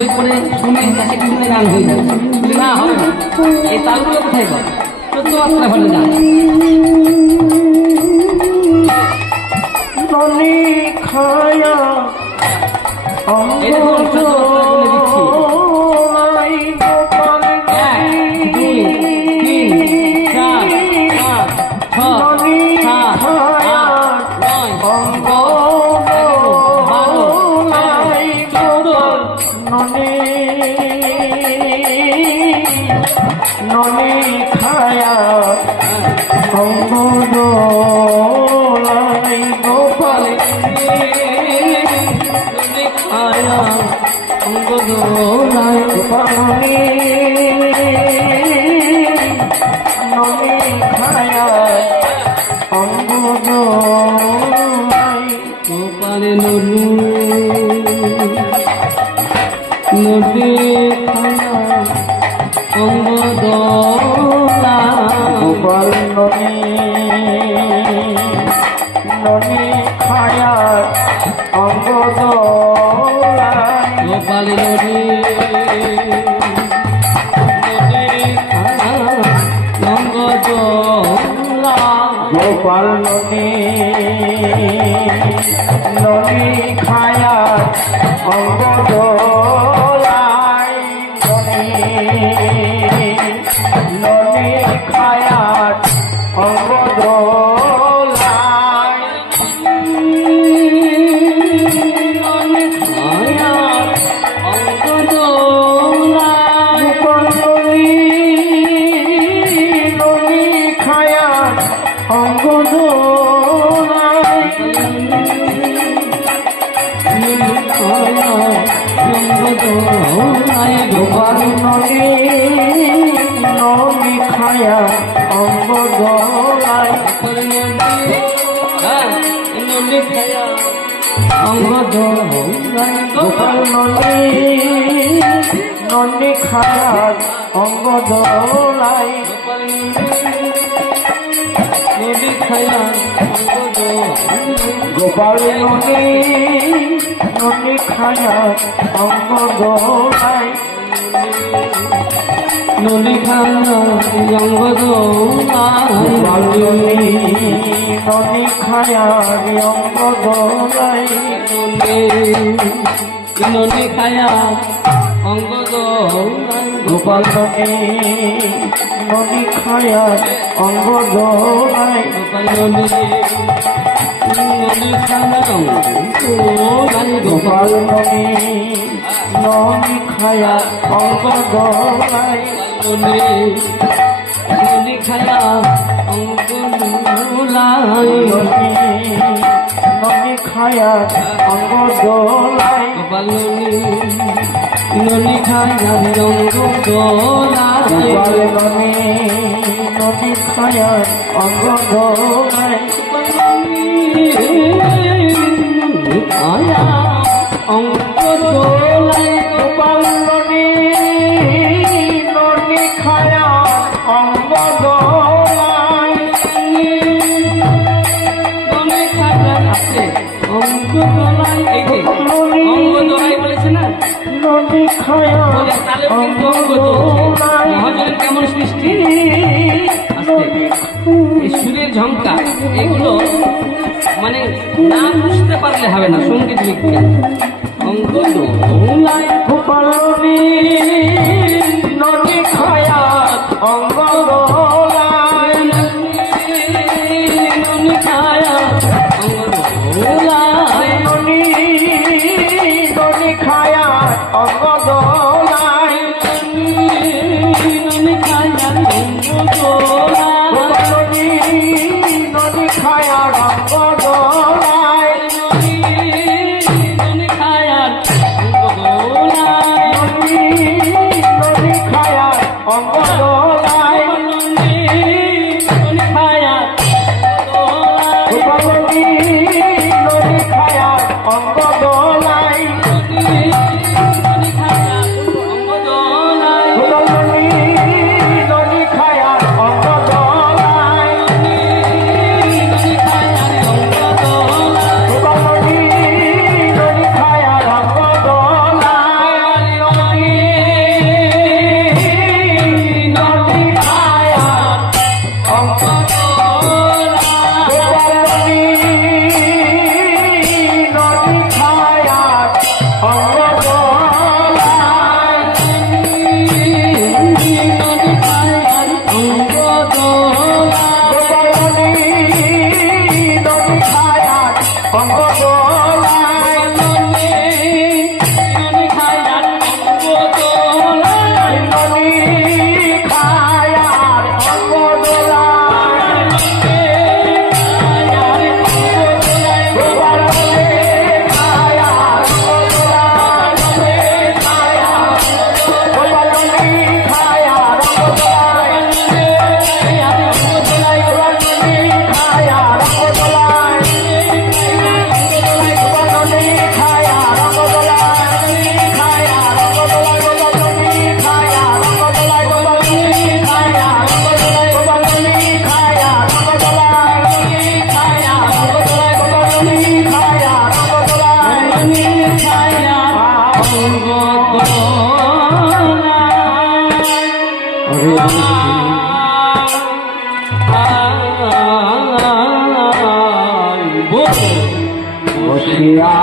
বই পড়ে শুনে কাছে কিছুদিনে গান হয়ে যাবে। না হবে না। এই তালগুলো কোথায় পাবো চোদ্দ মাত্রা ফলে গান ননি ননি খায়া অঙ্গলাই গোপাল অঙ্গদোলাই গোপালি ননি খায়া অঙ্গদোলাই গোপালে নদী নদী অঙ্গ দোলা গোপাল ননি ননি খায়া অঙ্গদোলাই গোপালে অঙ্গ গোপাল ননি ননি খায়া অঙ্গদোলাই অঙ্গদোলাই গোপাল ননি ননি খায়া অঙ্গদোলাই গোপাল ননি ননি খায়া অঙ্গদোলাই গোপাল অঙ্গদোলাই নদী খানা জঙ্গ গোপাল ননি ননি খায়া অঙ্গদোলাই নদী খায়া অঙ্গ গোপাল ননি অঙ্গদোলাই নদী নদী খানা গোপাল ননি ননি খায়া অঙ্গদোলাই নদী খায়া অঙ্গ ননি ননি খায়া অঙ্গদোলাই গোপাল নদী খায়া অঙ্গ গোপাল ননি ননি অঙ্গ অঙ্গদোলাই আয়া অঙ্গ গোলায়। গোপাল কেমন সৃষ্টি সুরের ঝঙ্কা এগুলো মানে না বুঝতে পারলে হবে না সংগীত লিখতে অঙ্ক দোলাই গোপাল ননি Pongo বসিয়া